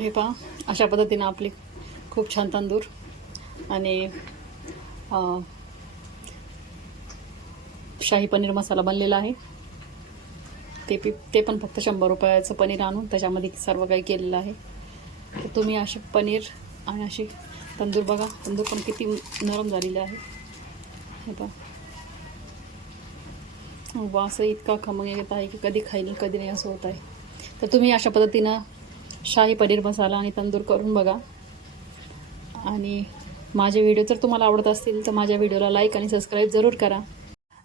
तर हे पहा अशा पद्धतीनं आपली खूप छान तंदूर आणि शाही पनीर मसाला बनलेला आहे. ते पी ते पण फक्त शंभर रुपयाचं पनीर आणून त्याच्यामध्ये सर्व काही केलेलं आहे. तर तुम्ही असे पनीर आणि अशी तंदूर बघा. तंदूर पण किती नरम झालेली आहे. हे पहा. वास इतका खमंग येत आहे की कधी खाईल कधी नाही असं होत आहे. तर तुम्ही अशा पद्धतीनं शाही पनीर मसाला आणि तंदूर करून बघा. आणि माझे व्हिडिओ जर तुम्हाला आवडत असतील तर माझ्या व्हिडिओला लाईक आणि सबस्क्राईब जरूर करा.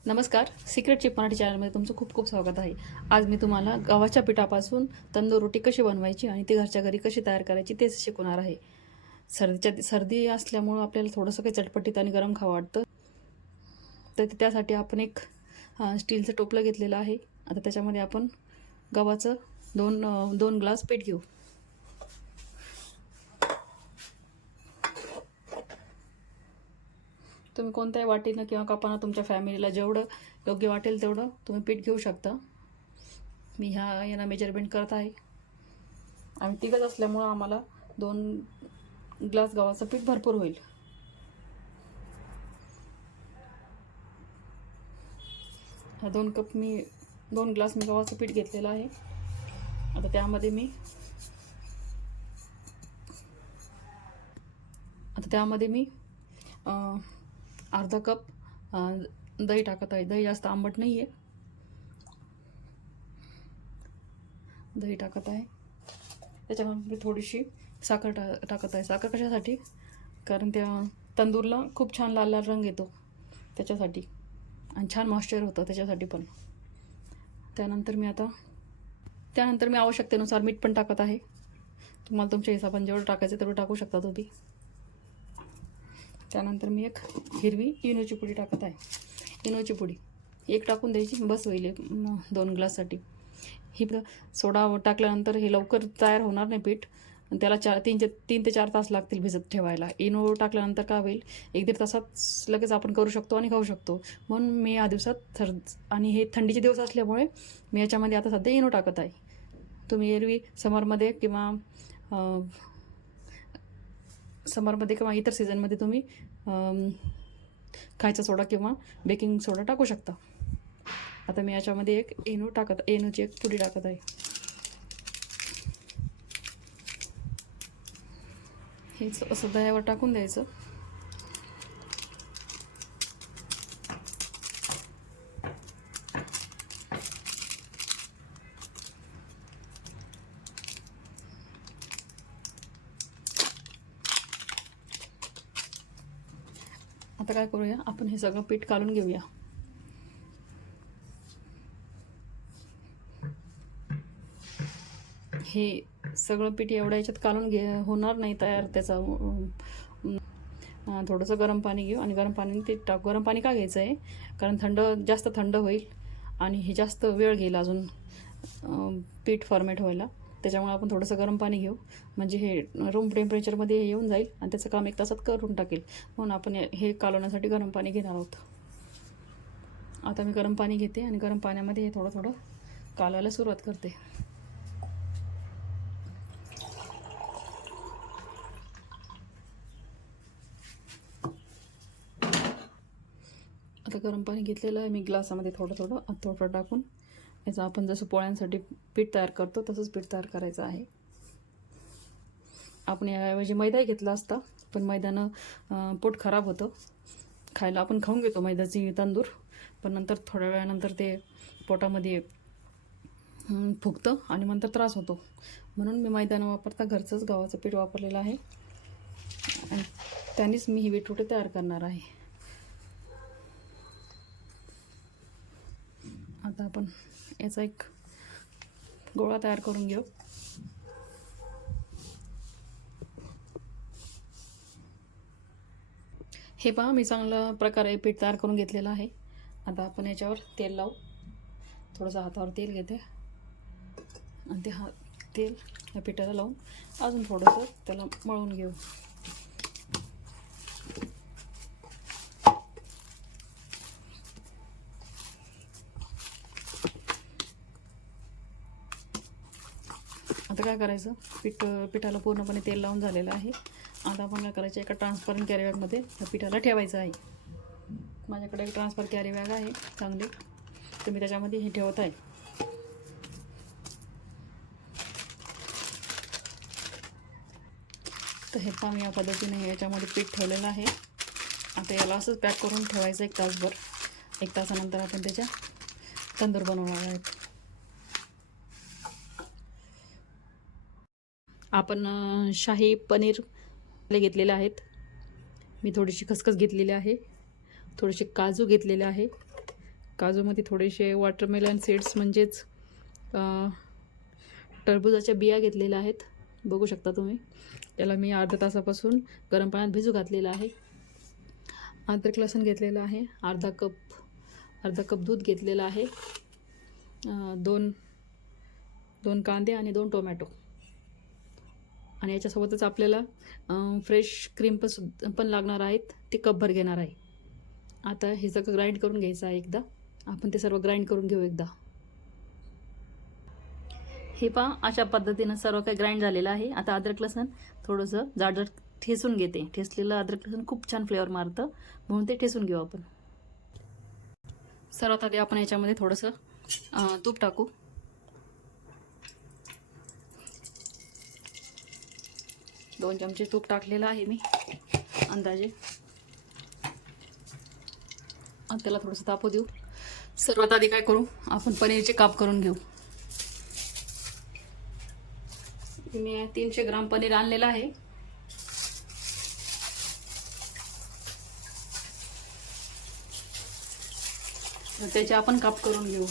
नमस्कार सिक्रेट चिप मराठी चॅनलमध्ये तुमचं खूप खूप स्वागत आहे. आज मी तुम्हाला गव्हाच्या पिठापासून तंदूर रोटी कशी बनवायची आणि ती घरच्या घरी कशी तयार करायची तेच शिकवणार आहे. सर्दीच्या सर्दी असल्यामुळं आपल्याला थोडंसं काही चटपटीत आणि गरम खावं वाटतं. तर त्यासाठी आपण एक स्टीलचं टोपलं घेतलेलं आहे. आता त्याच्यामध्ये आपण गव्हाचं दोन दोन ग्लास पीठ घेऊ. तुम्ही कोणत्याही वाटीनं किंवा कपानं तुमच्या फॅमिलीला जेवढं योग्य वाटेल तेवढं तुम्ही पीठ घेऊ शकता. मी ह्या यांना मेजरमेंट करत आहे. आम्ही तिघंच असल्यामुळं आम्हाला दोन ग्लास गव्हाचं पीठ भरपूर होईल. हा दोन कप मी दोन ग्लास मी गव्हाचं पीठ घेतलेलं आहे. आता त्यामध्ये मी आता त्यामध्ये मी अर्धा कप दही टाकत आहे. दही जास्त आंबट नाही आहे दही टाकत आहे. त्याच्यामध्ये थोडीशी साखर टा टाकत आहे. साखर कशासाठी? कारण त्या तंदूरला खूप छान लाल लाल रंग येतो. त्याच्यासाठी. आणि छान मॉइश्चर होतं त्याच्यासाठी पण. त्यानंतर मी आता त्यानंतर मी आवश्यकतेनुसार मीठ पण टाकत आहे. तुम्हाला तुमच्या हिशोबाने जेवढं टाकायचं तेवढं टाकू शकता तुम्ही. त्यानंतर मी एक हिरवी इनोची पुडी टाकत आहे. इनोची पुडी. एक टाकून द्यायची. बस होईल एक, दोन ग्लाससाठी. ही सोडा टाकल्यानंतर हे लवकर तयार होणार नाही पीठ. त्याला चार तीन ते तीन ते चार तास लागतील भिजत ठेवायला. इनो टाकल्यानंतर काय होईल? एक दीड तासात लगेच आपण करू शकतो आणि खाऊ शकतो. म्हणून मी या दिवसात थर आणि हे थंडीचे दिवस असल्यामुळे मी याच्यामध्ये आता सध्या इनो टाकत आहे. तुम्ही एरवी समरमध्ये किंवा समरमध्ये किंवा इतर सीझनमध्ये तुम्ही खायचा सोडा किंवा बेकिंग सोडा टाकू शकता. आता मी याच्यामध्ये एक एनू टाकत एनूची एक पुडी टाकत आहे. हेच असं दह्यावर टाकून द्यायचं आता काय करूया आपण हे सगळं पीठ काढून घेऊया. हे सगळं पीठ एवढ्या याच्यात काढून घे होणार नाही तयार त्याचा. थोडंसं गरम पाणी घेऊ आणि गरम पाणी ते टाक. गरम पाणी का घ्यायचं आहे कारण थंड जास्त थंड होईल आणि हे जास्त वेळ घेईल अजून पीठ फॉर्मेट व्हायला. त्याच्यामुळे आपण थोडंसं गरम पाणी घेऊ. म्हणजे हे रूम टेम्परेचरमध्ये हे येऊन जाईल आणि त्याचं काम एक तासात करून टाकेल. म्हणून आपण हे- कालवण्यासाठी गरम पाणी घेणार आहोत. आता मी गरम पाणी घेते आणि गरम पाण्यामध्ये हे थोडं थोडं कालवायला सुरुवात करते. आता गरम पाणी घेतलेलं आहे मी ग्लासामध्ये थोडं थोडं थोडं थोडं टाकून. याचं आपण जसं पोळ्यांसाठी पीठ तयार करतो तसंच पीठ तयार करायचं आहे. आपण याऐवजी मैदाही घेतला असता पण मैदानं पोट खराब होतं. खायला आपण खाऊन घेतो मैद्याची तंदूर पण नंतर थोड्या वेळानंतर ते पोटामध्ये फुगतं आणि नंतर त्रास होतो. म्हणून मी मैदा न वापरता घरचंच गव्हाचं पीठ वापरलेलं आहे. आणि त्यानेच मी ही बीटरूट तयार करणार आहे. आता आपण याचा एक गोळा तयार करून घेऊ. हे पहा मी चांगल्या प्रकारे पीठ तयार करून घेतलेलं आहे. आता आपण याच्यावर तेल लावू. थोडंसं हातावर तेल घेते. आणि ते हा तेल या पिठाला लावून अजून थोडंसं त्याला मळून घेऊ. काय करायचं? पीठ पिठाला पूर्णपणे तेल लावून झालेलं आहे. आता आपण काय करायचं? एका ट्रान्सपरंट कॅरीबॅगमध्ये त्या पिठाला ठेवायचं आहे. माझ्याकडे एक ट्रान्सफर कॅरीबॅग आहे चांगली. तुम्ही त्याच्यामध्ये हे ठेवत आहे. तर हे पण या पद्धतीने हे याच्यामध्ये पीठ ठेवलेलं आहे. आता याला असंच पॅक करून ठेवायचं एक तासभर. एक तासानंतर आपण त्याच्या तंदूर बनवणार आहेत. आपण शाही पनीर घेतलेले आहेत. मी थोडीशी खसखस घेतलेली आहे. थोडेसे काजू घेतलेले आहे. काजूमध्ये थोडेसे वॉटरमेलन सीड्स म्हणजेच टरबुजाच्या बिया घेतलेल्या आहेत. बघू शकता तुम्ही. त्याला मी अर्धा तासापासून गरम पाण्यात भिजू घातलेलं आहे. अद्रक लसूण घेतलेलं आहे. अर्धा कप अर्धा कप दूध घेतलेलं आहे. दोन दोन कांदे आणि दोन टोमॅटो. आणि याच्यासोबतच आपल्याला फ्रेश क्रीम पण सुद्धा पण लागणार आहेत. ते कपभर घेणार आहे. आता हे सगळं ग्राइंड करून घ्यायचं आहे एकदा. आपण ते सर्व ग्राइंड करून घेऊ एकदा. हे पहा अशा पद्धतीनं सर्व काही ग्राइंड झालेलं आहे. आता अद्रक लसण थोडंसं जाडजाड ठेसून घेते. ठेसलेलं अद्रक लसूण खूप छान फ्लेवर मारतं. म्हणून ते ठेसून घेऊ आपण. सर्वात आधी आपण याच्यामध्ये थोडंसं तूप टाकू. दोन चमचे तूप टाकलेलं आहे मी अंदाजे. त्याला थोडंसं तापू देऊ. सर्वात आधी काय करू? आपण पनीरचे काप करून घेऊ. मी तीनशे ग्राम पनीर आणलेलं आहे. त्याचे आपण काप करून घेऊ.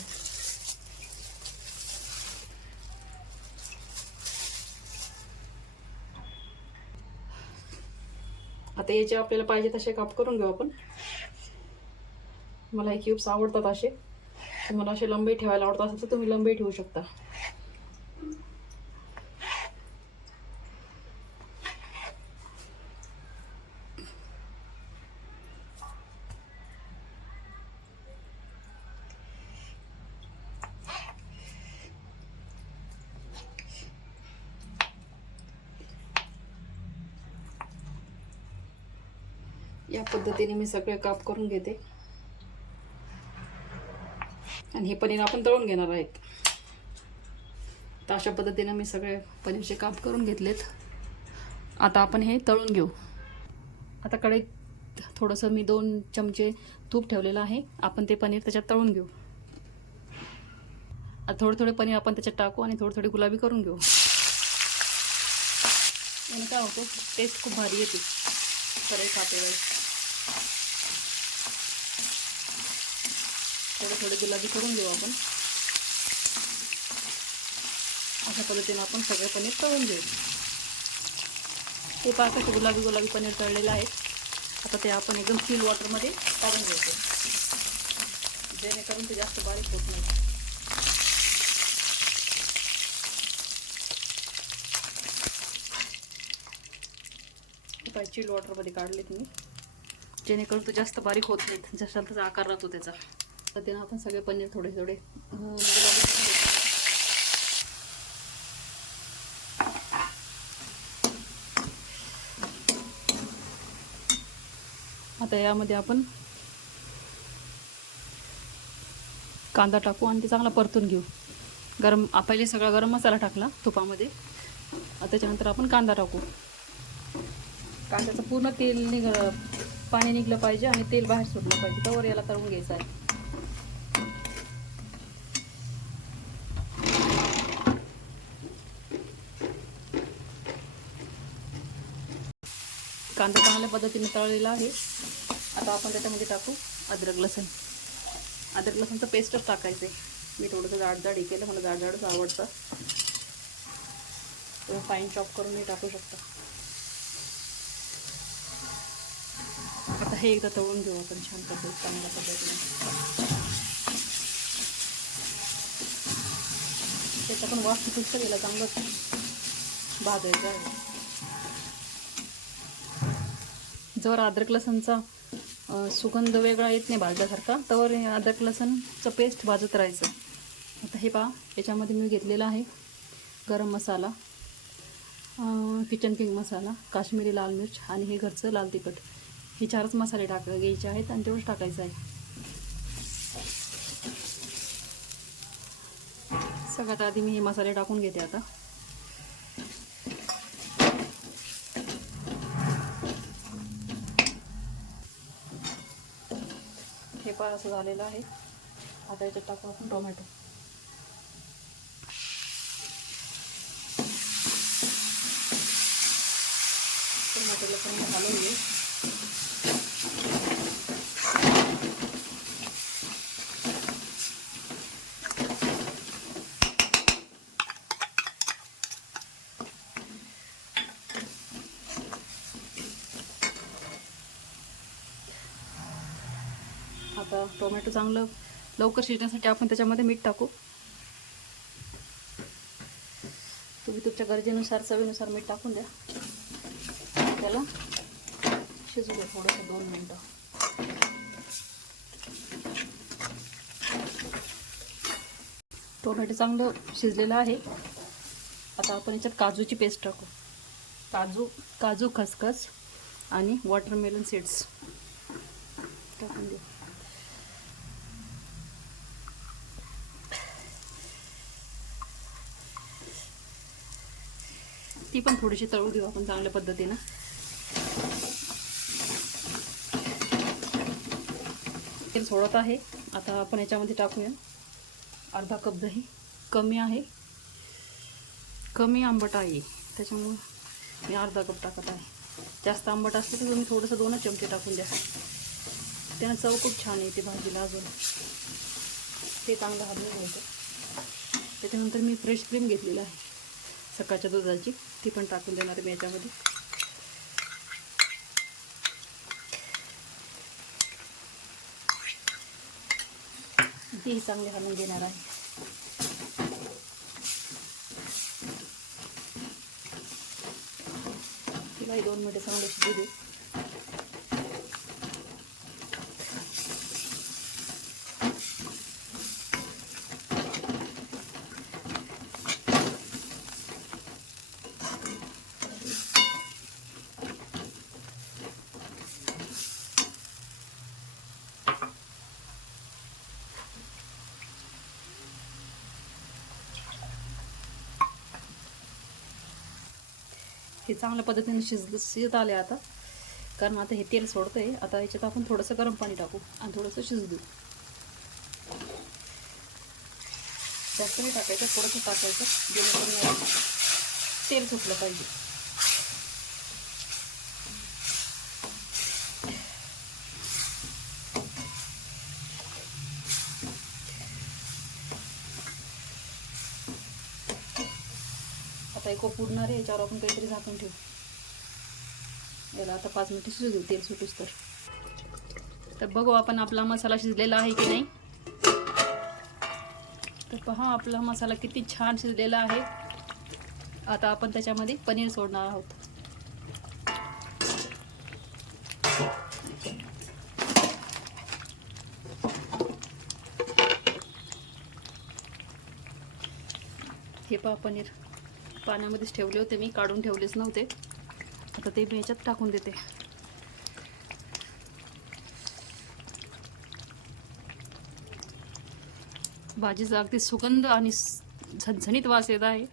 आता याचे आपल्याला पाहिजे तसे काप करून घेऊ आपण. मला हे क्यूब्स आवडतात असे. तुम्हाला असे लंबे ठेवायला आवडतात असेल तर तुम्ही लंबे ठेवू शकता या पद्धतीने मी सगळे काप करून घेते. आणि हे पनीर आपण तळून घेणार आहेत. तर अशा पद्धतीनं मी सगळे पनीरचे काप करून घेतलेत. आता आपण हे तळून घेऊ. आता कढईत थोडंसं मी दोन चमचे तूप ठेवलेलं आहे. आपण ते पनीर त्याच्यात तळून घेऊ. आता थोडे थोडे पनीर आपण त्याच्यात टाकू आणि थोडे थोडे गुलाबी करून घेऊ. याने काय होतं? टेस्ट खूप भारी येते. कढई खाते वेळेस थोडे थोडे गुलाबी करून घेऊ आपण. अशा पद्धतीने आपण सगळे पनीर तळून घेऊ. ते पहा कसे गुलाबी गुलाबी पनीर तळलेलं आहे. आता ते आपण एकदम चिल वॉटरमध्ये काढून घेतो. जेणेकरून ते जास्त बारीक होत नाही. पाय चिल वॉटरमध्ये काढलेत मी. जेणेकरून तो जास्त बारीक होत नाहीत. जसा तसा आकार राहतो त्याचा. त्यानं आपण सगळे पनीर थोडे थोडे. घेऊ. आता यामध्ये आपण कांदा टाकू आणि ते चांगला परतून घेऊ. गरम पहिले सगळा गरम मसाला टाकला तुपामध्ये. त्याच्यानंतर आपण कांदा टाकू. कांद्याचं पूर्ण तेल निघ पाणी निघलं पाहिजे आणि तेल बाहेर सुटलं पाहिजे. तवर याला तळून घ्यायचं आहे. कांदा चांगल्या पद्धतीने तळलेला आहे. आता आपण त्याच्यामध्ये टाकू अद्रक लसूण. अद्रक लसूणचं पेस्टच टाकायचं आहे मी थोडंसं जाड जाड हे केलं मला जाड जाडच आवडतं. तुम्ही फाईन चॉप करून हे टाकू शकता. आता हे एकदा तळून घेऊ आपण छान पद्धत चांगल्या पद्धतीने. त्याचा पण वास सुटतं गेला चांगलंच भाजायचं आहे. जर अद्रक लसणचा सुगंध वेगळा येत नाही भाजल्यासारखा तर हे अद्रक लसणचं पेस्ट भाजत राहायचं. आता हे पहा याच्यामध्ये मी घेतलेलं आहे गरम मसाला किचन किंग मसाला काश्मीरी लाल मिर्च आणि हे घरचं लाल तिखट. हे चारच मसाले टाक घ्यायचे आहेत आणि तेवढंच टाकायचं आहे. सगळ्यात आधी मी हे मसाले टाकून घेते आता. हे असं झालेलं आहे. आता याच्यात टाकू आपण टोमॅटो टोमॅटोला पण घालून घेऊ आता टोमॅटो चांगलं लवकर शिजण्यासाठी आपण त्याच्यामध्ये मीठ टाकू. तुम्ही तुमच्या गरजेनुसार चवीनुसार मीठ टाकून द्या. त्याला शिजू द्या थोडंसं दोन मिनटं. टोमॅटो चांगलं शिजलेलं आहे. आता आपण याच्यात काजूची पेस्ट टाकू. काजू काजू खसखस आणि वॉटरमेलन सीड्स टाकून देऊ ती पण थोडीशी तळू देऊ आपण चांगल्या पद्धतीनं. तेल सोडत आहे. आता आपण याच्यामध्ये टाकूया. अर्धा कप दही. कमी आहे. कमी आंबट आहे. त्याच्यामुळं मी अर्धा कप टाकत आहे. जास्त आंबट असते तर तुम्ही थोडंसं दोनच चमचे टाकून द्या. त्यानं चव खूप छान येते भाजीला अजून. ते चांगलं हलवून घ्यायचं. त्याच्यानंतर मी फ्रेश क्रीम घेतलेलं आहे. सकाळच्या दुधाची. ती पण टाकून देणार आहे मी याच्यामध्ये. तीही चांगली हलवून घेणार आहे. तिलाही दोन मिनिटं चांगले शिजू दे. हे चांगल्या पद्धतीने शिज शिजत आले आता. कारण आता हे तेल सोडतं आहे आता याच्यात आपण थोडंसं गरम पाणी टाकू आणि थोडंसं शिजू. देऊ जास्त नाही टाकायचं थोडंसं टाकायचं जेणेकरून तेल सुटलं पाहिजे. आता एक पुरणार आहे याच्यावर आपण काहीतरी झाकून ठेवू. याला आता पाच मिनिटं शिजू देऊ तेल सुटूच तर. तर बघू आपण आपला मसाला शिजलेला आहे की नाही. तर पहा आपला मसाला किती छान शिजलेला आहे. आता आपण त्याच्यामध्ये पनीर सोडणार आहोत. हे पहा पनीर. पाण्यामध्येच ठेवले होते मी काढून ठेवलेच नव्हते. आता ते मी याच्यात टाकून देते. भाजीचा अगदी सुगंध आणि झणझणीत वास येत आहे.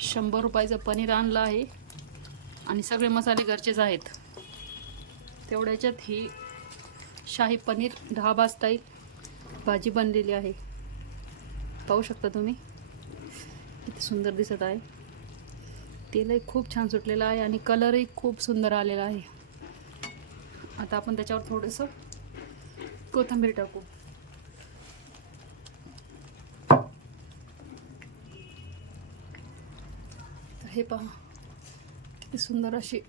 शंभर रुपयाचं पनीर आणलं आहे आणि सगळे मसाले घरचेच आहेत. तेवढ्याच्यात ही शाही पनीर ढाबा स्टाईल भाजी बनलेली आहे. पाहू शकता तुम्ही? किती सुंदर दिसत आहे. तेलही खूप छान सुटलेलं आहे आणि कलरही खूप सुंदर आलेला आहे. आता आपण त्याच्यावर थोडंसं कोथिंबीर टाकू. तर हे पहा किती सुंदर अशी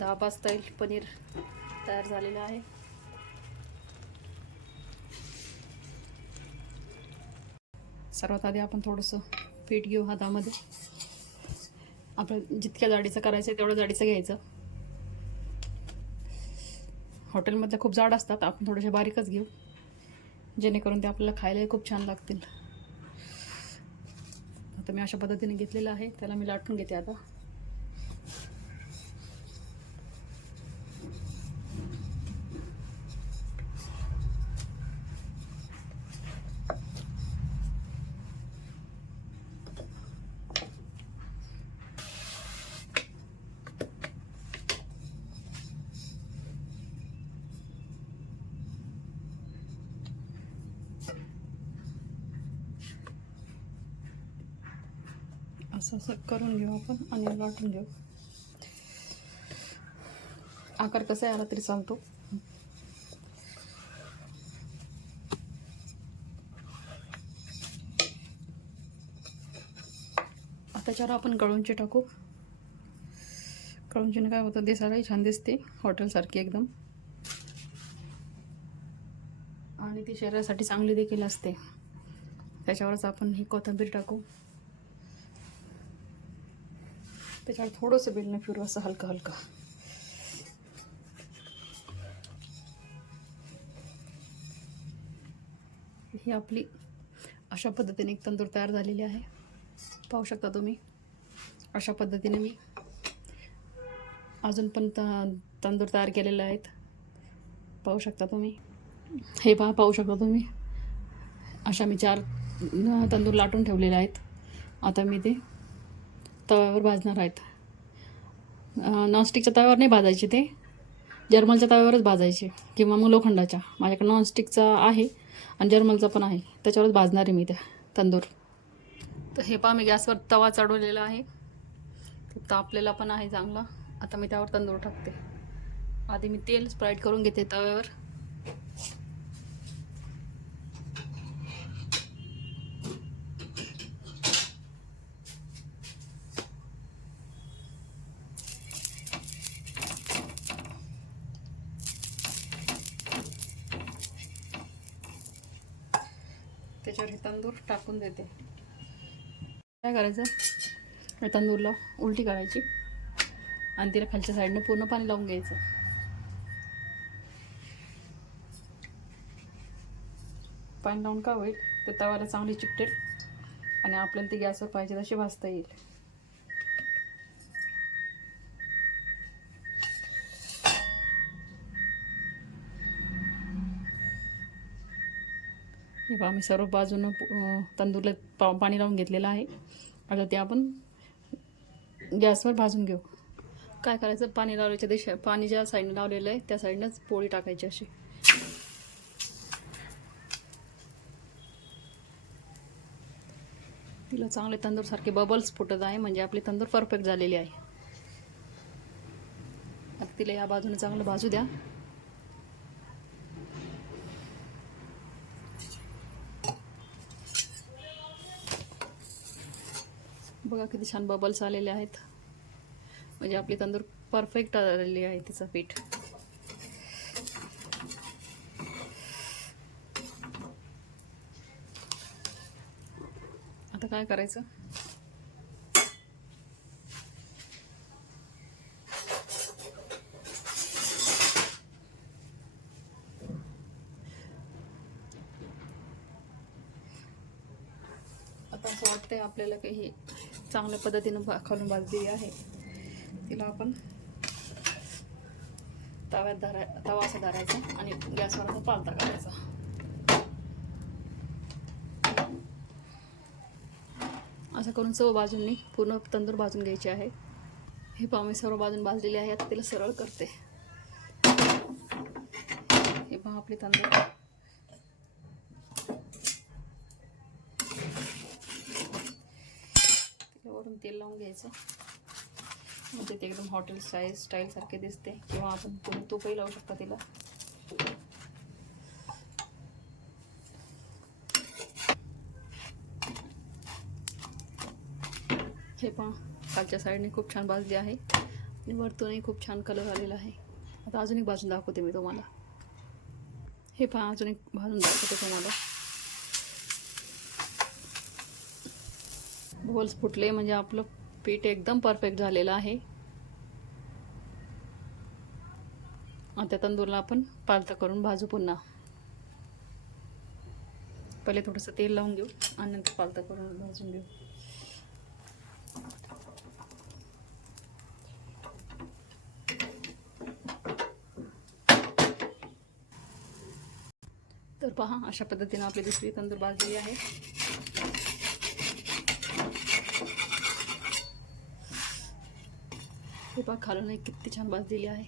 धाबा स्टाईल पनीर तयार झालेलं आहे. सर्वात आधी आपण थोडंसं पीठ घेऊ हातामध्ये. आपलं जितक्या जाडीचं करायचं आहे तेवढं जाडीचं घ्यायचं. हॉटेलमधल्या खूप जाड असतात आपण थोडेसे बारीकच घेऊ. जेणेकरून ते आपल्याला खायलाही खूप छान लागतील. आता मी अशा पद्धतीने घेतलेलं आहे त्याला मी लाटून घेते आता. असं असं करून घेऊ आपण आणि लाटून घेऊ. आकार कसा आला तरी चालतो. त्याच्यावर आपण कळुंची टाकू. कळूंचीने काय होतं दिसायलाही छान दिसते हॉटेलसारखी एकदम. आणि ती शरीरासाठी चांगली देखील असते. त्याच्यावरच आपण ही कोथिंबीर टाकू. त्याच्यावर थोडंसं बेलणं फिरू असं हलकं हलकं. ही आपली अशा पद्धतीने एक तंदूर तयार झालेली आहे. पाहू शकता तुम्ही अशा पद्धतीने मी अजून पण त तंदूर तयार केलेले आहेत. पाहू शकता तुम्ही हे पहा पाहू शकता तुम्ही. अशा मी चार तंदूर लाटून ठेवलेले आहेत. आता मी ते तव्यावर भाजणार आहेत. नॉनस्टिकच्या तव्यावर नाही भाजायचे ते. जर्मलच्या तव्यावरच भाजायचे किंवा मग लोखंडाच्या. माझ्याकडे नॉनस्टिकचा आहे आणि जर्मलचा पण आहे. त्याच्यावरच भाजणार आहे मी त्या तंदूर. तर हे पहा मी गॅसवर तवा चढवलेला आहे. तापलेला पण आहे चांगला. आता मी त्यावर तंदूर टाकते. आधी मी तेल स्प्राईट करून घेते तव्यावर त्याच्यावर हे तंदूर टाकून देते. काय करायचं? तंदूरला उलटी करायची. आणि तिला खालच्या साईडनं पूर्ण पाणी लावून घ्यायचं. पाणी लावून का होईल? तर तवाला चांगली चिकटेल. आणि आपल्याला ती गॅसवर पाहिजे तशी भाजता येईल. हे पहा मी सर्व बाजूनं तंदूरला पा पाणी लावून घेतलेलं आहे. आता ते आपण गॅसवर भाजून घेऊ. काय करायचं? पाणी लावल्याच्या दिशा पाणी ज्या साईडनं लावलेलं आहे त्या साईडनंच पोळी टाकायची अशी. तिला चांगले तंदूरसारखे बबल्स फुटत आहे म्हणजे आपली तंदूर परफेक्ट झालेली आहे. आता तिला या बाजूने चांगलं भाजू द्या. बघा किती छान बबल्स आलेले आहेत. म्हणजे आपली तंदूर परफेक्ट आलेली आहे तिचं पीठ. आता काय करायचं? आता असं वाटतंय आपल्याला काही चांगल्या पद्धतीनं भा खालून भाजलेली आहे. तिला आपण तव्यात धराय तवा असा धरायचा आणि गॅसवर असा पालता करायचा. असं करून सर्व बाजूंनी पूर्ण तंदूर भाजून घ्यायची आहे. हे पाव मी सर्व बाजून भाजलेली आहे. आता तिला सरळ करते. हे पहा आपली तंदूर. वरून तेल लावून घ्यायचं. म्हणजे ते एकदम हॉटेल स्टाईल स्टाईल सारखे दिसते. किंवा आपण तुम्ही तूपही लावू शकता तिला. हे पहा खालच्या साईडने खूप छान भाजली आहे. आणि वरतूनही खूप छान कलर आलेला आहे. आता अजून एक भाजून दाखवते मी तुम्हाला. हे पहा अजून एक भाजून दाखवते तुम्हाला. होल्स फुटले म्हणजे आपलं पीठ एकदम परफेक्ट झालेलं आहे. आता तंदूरला आपण पालतं करून भाजू पुन्हा. पहिले थोडंसं तेल लावून घेऊ आणि नंतर पालतं करून भाजून घेऊ. तर पहा अशा पद्धतीनं आपली दुसरी तंदूर भाजलेली आहे. हे पहा खालून एक किती छान भाजलेली आहे.